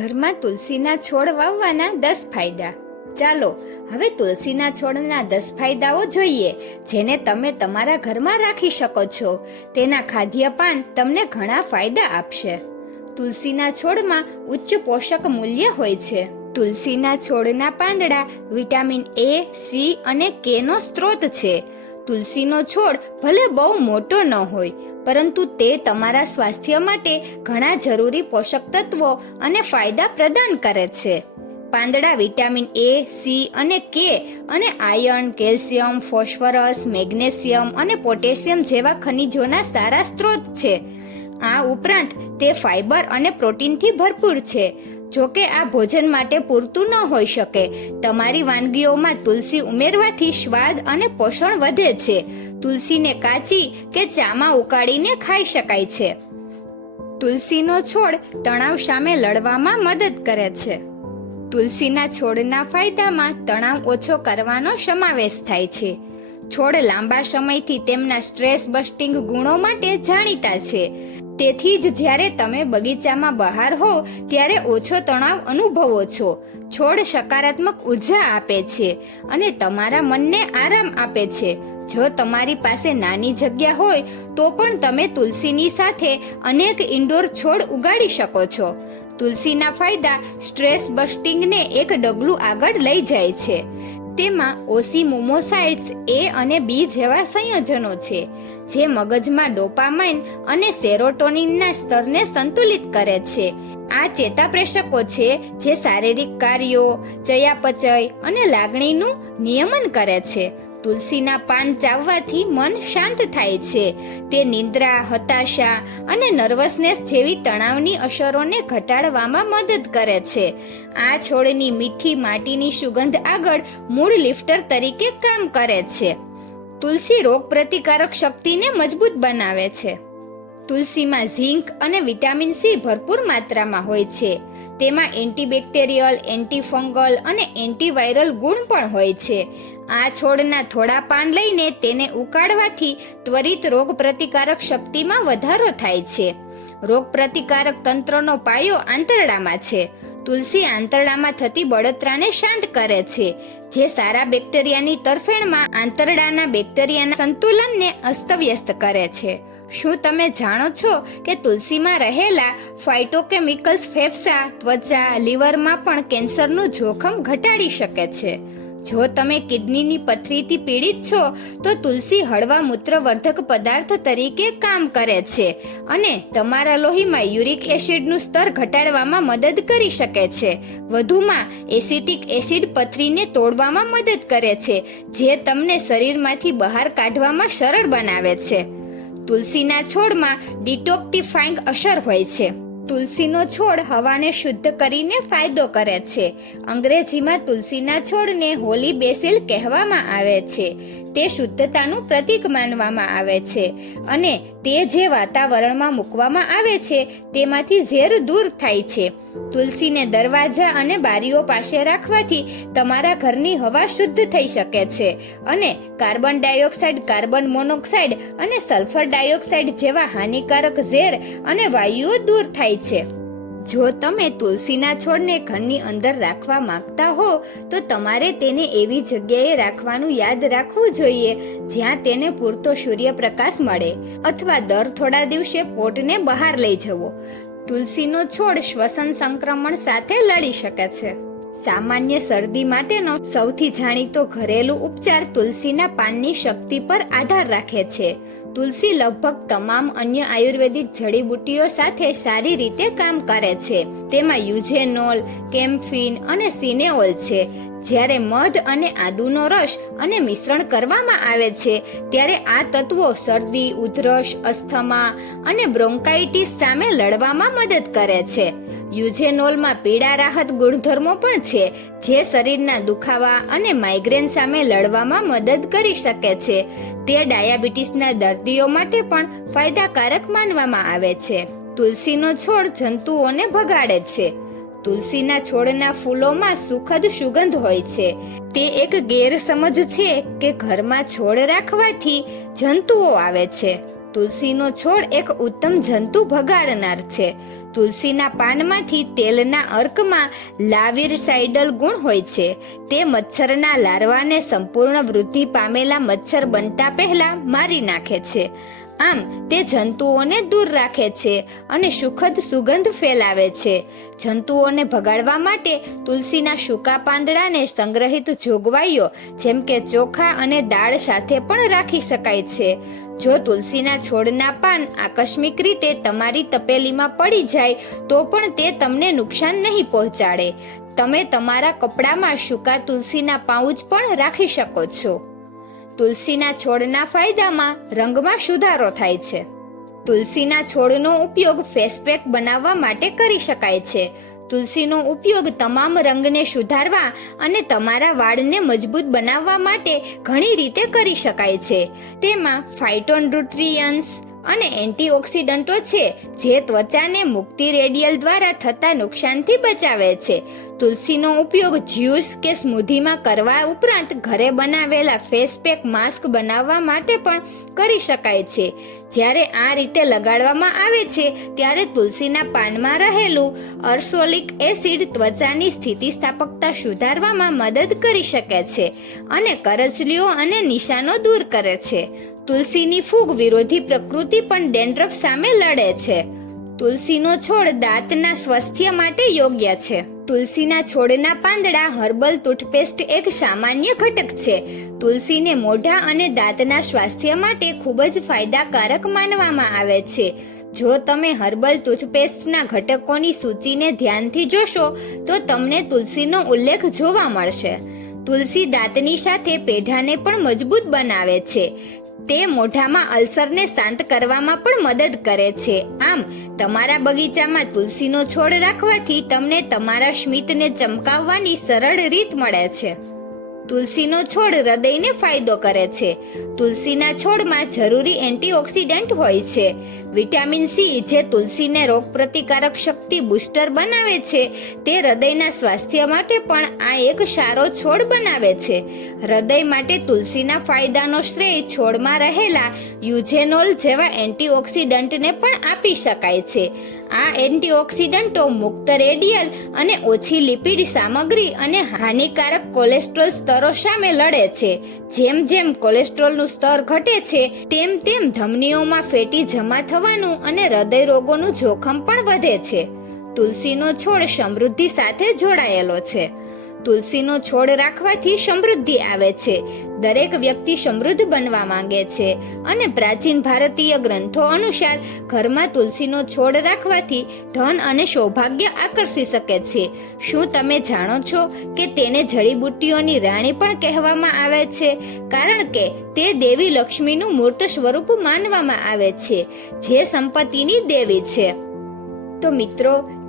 ઘરમાં તુલસીના છોડ વાવવાના દસ ફાયદા. ચાલો, હવે તુલસીના છોડના દસ ફાયદાઓ જોઈએ, જેને તમે તમારા ઘરમાં રાખી શકો છો. તેના ખાદ્ય પાન તમને ઘણા ફાયદા આપશે. તુલસીના છોડમાં ઉચ્ચ પોષક મૂલ્ય હોય છે. તુલસીના છોડના પાંદડા વિટામિન એ, સી અને કે નો સ્ત્રોત છે. તુલસીનો છોડ ભલે બહુ મોટો ન હોય, પરંતુ તે તમારા સ્વાસ્થ્ય માટે ઘણા જરૂરી પોષક તત્વો અને ફાયદા પ્રદાન કરે છે. પાંદડા વિટામિન એ સી અને કે અને આયર્ન, કેલ્શિયમ, ફોસ્ફરસ, મેગ્નેશિયમ અને પોટેશિયમ જેવા ખનિજોના સારા સ્ત્રોત છે. આ ઉપરાંત તે ફાઇબર અને પ્રોટીનથી ભરપૂર છે. જો કે આ ભોજન માટે પૂરતું ન હોઈ શકે. તમારી વાનગીઓમાં તુલસી ઉમેરવાથી સ્વાદ અને પોષણ વધે છે. તુલસીને કાચી કે ચામાં ઉકાળીને ખાઈ શકાય છે. તુલસીનો છોડ તણાવ સામે લડવામાં મદદ કરે છે. તુલસીના છોડના ફાયદામાં તણાવ ઓછો કરવાનો સમાવેશ થાય છે. છોડ લાંબા સમયથી તેમના સ્ટ્રેસ બસ્ટિંગ ગુણો માટે જાણીતા છે. તેથી જ જ્યારે તમે બગીચામાં બહાર હો, ત્યારે ઓછો તણાવ અનુભવો છો. છોડ સકારાત્મક ઊર્જા આપે છે અને તમારા મનને આરામ આપે છે. જો તમારી પાસે નાની જગ્યા હોય, તો પણ તમે તુલસીની સાથે અનેક ઇન્ડોર છોડ ઉગાડી શકો છો. તુલસીના ફાયદા સ્ટ્રેસ બસ્ટિંગને એક ડગલું આગળ લઈ જાય છે. તેમાં ઓસી મોમોસાઇડ્સ એ અને બી જેવા સંયોજનો છે. જે મગજમાં ડોપામાઇન અને સેરોટોનિનના સ્તરને સંતુલિત કરે છે. આ ચેતાપ્રેષકો છે જે શારીરિક કાર્યો, ચયાપચય અને લાગણીનું નિયમન કરે છે. તુલસીના પાન ચાવવાથી મન શાંત થાય છે. તે નિંદ્રા, હતાશા અને નર્વસનેસ જેવી તણાવની અસરોને ઘટાડવામાં મદદ કરે છે. આ છોડની મીઠી માટીની સુગંધ આગળ મૂળ લિફ્ટર તરીકે કામ કરે છે. તુલસી રોગ પ્રતિકારક શક્તિને મજબૂત બનાવે છે. તુલસીમાં ઝીંક અને વિટામિન સી ભરપૂર માત્રામાં હોય છે. તેમાં એન્ટીબેક્ટેરિયલ, એન્ટીફંગલ અને એન્ટીવાયરલ ગુણ પણ હોય છે. આ છોડના થોડા પાન લઈને તેને ઉકાળવાથી ત્વરિત રોગ પ્રતિકારક શક્તિમાં વધારો થાય છે. રોગ પ્રતિકારક તંત્રનો પાયો આંતરડામાં છે. તુલસી આંતરડામાં થતી બળતરાને શાંત કરે છે, જે સારા બેક્ટેરિયાની તરફેણમાં આંતરડાના બેક્ટેરિયાના સંતુલનને અસ્તવ્યસ્ત કરે છે. શું તમે જાણો છો કે તુલસીમાં રહેલા ફાઇટોકેમિકલ્સ ફેફસા, ત્વચા, લીવરમાં પણ કેન્સરનું જોખમ ઘટાડી શકે છે? જો તમે કિડનીની પથરીથી પીડિત છો, તો તુલસી હળવા મૂત્રવર્ધક પદાર્થ તરીકે કામ કરે છે અને તમારા લોહીમાં યુરિક એસિડનું સ્તર ઘટાડવામાં મદદ કરી શકે છે. વધુમાં, એસિટિક એસિડ પથરીને તોડવામાં મદદ કરે છે, જે તમને શરીરમાંથી બહાર કાઢવામાં સરળ બનાવે છે. તુલસીના છોડમાં ડિટોક્ટિફાઈંગ અસર હોય છે. તુલસીનો છોડ હવાને શુદ્ધ કરીને ફાયદો કરે છે. અંગ્રેજીમાં તુલસીના છોડને હોલી બેસિલ કહેવામાં આવે છે. તે શુદ્ધતાનું પ્રતીક માનવામાં આવે છે અને તે જે વાતાવરણમાં મૂકવામાં આવે છે તેમાંથી ઝેર દૂર થાય છે. તુલસીને દરવાજા અને બારીઓ પાસે રાખવાથી તમારા ઘરની હવા શુદ્ધ થઈ શકે છે અને કાર્બન ડાયોક્સાઇડ, કાર્બન મોનોક્સાઇડ અને સલ્ફર ડાયોક્સાઇડ જેવા હાનિકારક ઝેર અને વાયુઓ દૂર થાય છે. જો તમે તુલસીના છોડને ઘરની અંદર રાખવા માંગતા હો, તો તમારે તેને એવી જગ્યાએ રાખવાનું યાદ રાખવું જોઈએ, જ્યાં તેને પૂરતો સૂર્યપ્રકાશ મળે, અથવા દર થોડા દિવસે પોટને બહાર લઈ જવો. તુલસીનો છોડ શ્વસન સંક્રમણ સાથે લડી શકે છે. સામાન્ય શરદી માટેનો સૌથી જાણીતો ઘરેલું ઉપચાર તુલસીના પાનની શક્તિ પર આધાર રાખે છે. તુલસી લગભગ તમામ અન્ય આયુર્વેદિક જડીબુટ્ટીઓ સાથે સારી રીતે કામ કરે છે. તેમાં યુઝેનોલ, કેમ્ફિન અને સિનેઓલ છે. જ્યારે મધ અને આદુનો રસ અને મિશ્રણ કરવામાં આવે છે, ત્યારે આ તત્વો શરદી, ઉધરસ, અસ્થમા અને બ્રોન્કાઇટિસ સામે લડવામાં મદદ કરે છે. યુઝેનોલમાં પીડા રાહત ગુણધર્મો પણ છે, જે શરીરના દુખાવા અને માઇગ્રેન સામે લડવામાં મદદ કરી શકે છે. તે ડાયાબિટીસના દર્દીઓ માટે પણ ફાયદાકારક માનવામાં આવે છે. તુલસીનો છોડ જંતુઓને ભગાડે છે. તુલસીના છોડના ફૂલોમાં સુખદ સુગંધ હોય છે. તે એક ગેરસમજ છે કે ઘરમાં છોડ રાખવાથી જંતુઓ આવે છે. તુલસીનો છોડ એક ઉત્તમ જંતુ ભગાડનાર છે. તુલસીના પાનમાંથી તેલના અર્કમાં લાવિરસાઇડલ ગુણ હોય છે. તે મચ્છરના લાર્વાને સંપૂર્ણ વૃદ્ધિ પામેલા મચ્છર બનતા પહેલા મારી નાખે છે. આમ તે જંતુઓને દૂર રાખે છે અને સુખદ સુગંધ ફેલાવે છે. જંતુઓને ભગાડવા માટે તુલસીના સૂકા પાંદડાને સંગ્રહિત જોગવાઈઓ, જેમ કે ચોખા અને દાળ સાથે પણ રાખી શકાય છે. જો તુલસીના છોડના પાન આકસ્મિક રીતે તમારી તપેલીમાં પડી જાય, તો પણ તે તમને નુકસાન નહીં પહોંચાડે. તમે તમારા કપડામાં સૂકા તુલસીના પાઉચ પણ રાખી શકો છો. તુલસીના છોડના ફાયદામાં રંગમાં સુધારો થાય છે. તુલસીના છોડનો ઉપયોગ ફેસ પેક બનાવવા માટે કરી શકાય છે. તુલસીનો ઉપયોગ તમામ રંગને સુધારવા અને તમારા વાળને મજબૂત બનાવવા માટે ઘણી રીતે કરી શકાય છે. તેમાં ફાઇટોન્ડ્રુટ્રિયન્સ અને એન્ટીઓક્સિડન્ટો છે, જે ત્વચાને મુક્તિ રેડિયલ દ્વારા થતા નુકસાનથી બચાવે છે. તુલસીનો ઉપયોગ જ્યુસ કે સ્મૂધીમાં કરવા ઉપરાંત ઘરે બનાવેલા ફેસ પેક માસ્ક બનાવવા માટે પણ કરી શકાય છે. જ્યારે આ રીતે લગાડવામાં આવે છે, ત્યારે તુલસીના પાનમાં રહેલું અર્સોલિક એસિડ ત્વચાની સ્થિતિસ્થાપકતા સુધારવામાં મદદ કરી શકે છે અને કરચલીઓ અને નિશાનો દૂર કરે છે. તુલસીની ફૂગ વિરોધી પ્રકૃતિ પણ ડેન્ડ્રફ સામે લડે છે. તુલસીનો છોડ દાંતના સ્વાસ્થ્ય માટે યોગ્ય છે. તુલસીના છોડના પાંદડા હર્બલ ટૂથપેસ્ટ એક સામાન્ય ઘટક છે. તુલસીને મોઢા અને દાંતના સ્વાસ્થ્ય માટે ખૂબ જ ફાયદાકારક માનવામાં આવે છે. જો તમે હર્બલ ટૂથપેસ્ટના ઘટકોની સૂચિને ધ્યાનથી જોશો, તો તમને તુલસીનો ઉલ્લેખ જોવા મળશે. તુલસી દાંતની સાથે પેઢાને પણ મજબૂત બનાવે છે. તે મોઢામાં અલ્સરને શાંત કરવામાં પણ મદદ કરે છે. આમ, તમારા બગીચામાં તુલસીનો છોડ રાખવાથી તમને તમારા સ્મિતને ચમકાવવાની સરળ રીત મળે છે. તુલસીનો છોડ હૃદયને ફાયદો કરે છે. તુલસીના છોડમાં જરૂરી એન્ટીઓક્સિડન્ટ હોય છે. વિટામિન સી જે તુલસીને રોગપ્રતિકારક શક્તિ બૂસ્ટર બનાવે છે, તે હૃદયના સ્વાસ્થ્ય માટે પણ આ એક સારો છોડ બનાવે છે. હૃદય માટે તુલસીના ફાયદાનો શ્રેય છોડમાં રહેલા યુજેનોલ જેવા એન્ટીઓક્સિડન્ટને પણ આપી શકાય છે. આ એન્ટીઓક્સિડન્ટો મુક્ત રેડિયલ અને ઓછી લિપિડ સામગ્રી અને હાનિકારક કોલેસ્ટ્રોલ સ્તરો સામે લડે છે. જેમ જેમ કોલેસ્ટ્રોલનું સ્તર ઘટે છે, તેમ તેમ ધમનીઓમાં ફેટી જમા થવાનું અને હૃદય રોગોનું જોખમ પણ વધે છે. તુલસીનો છોડ સમૃદ્ધિ સાથે જોડાયેલો છે. તુલસીનો છોડ રાખવાથી સમૃદ્ધિ આવે છે. દરેક વ્યક્તિ સમૃદ્ધ બનવા માંગે છે અને પ્રાચીન ભારતીય ગ્રંથો અનુસાર ઘરમાં તુલસીનો છોડ રાખવાથી ધન અને સૌભાગ્ય આકર્ષી શકે છે. શું તમે જાણો છો કે તેને જડીબુટ્ટીઓની રાણી પણ કહેવામાં આવે છે? કારણ કે તે દેવી લક્ષ્મીનું મૂર્ત સ્વરૂપ માનવામાં આવે છે. જે સંપત્તિની દેવી છે. તો મિત્રો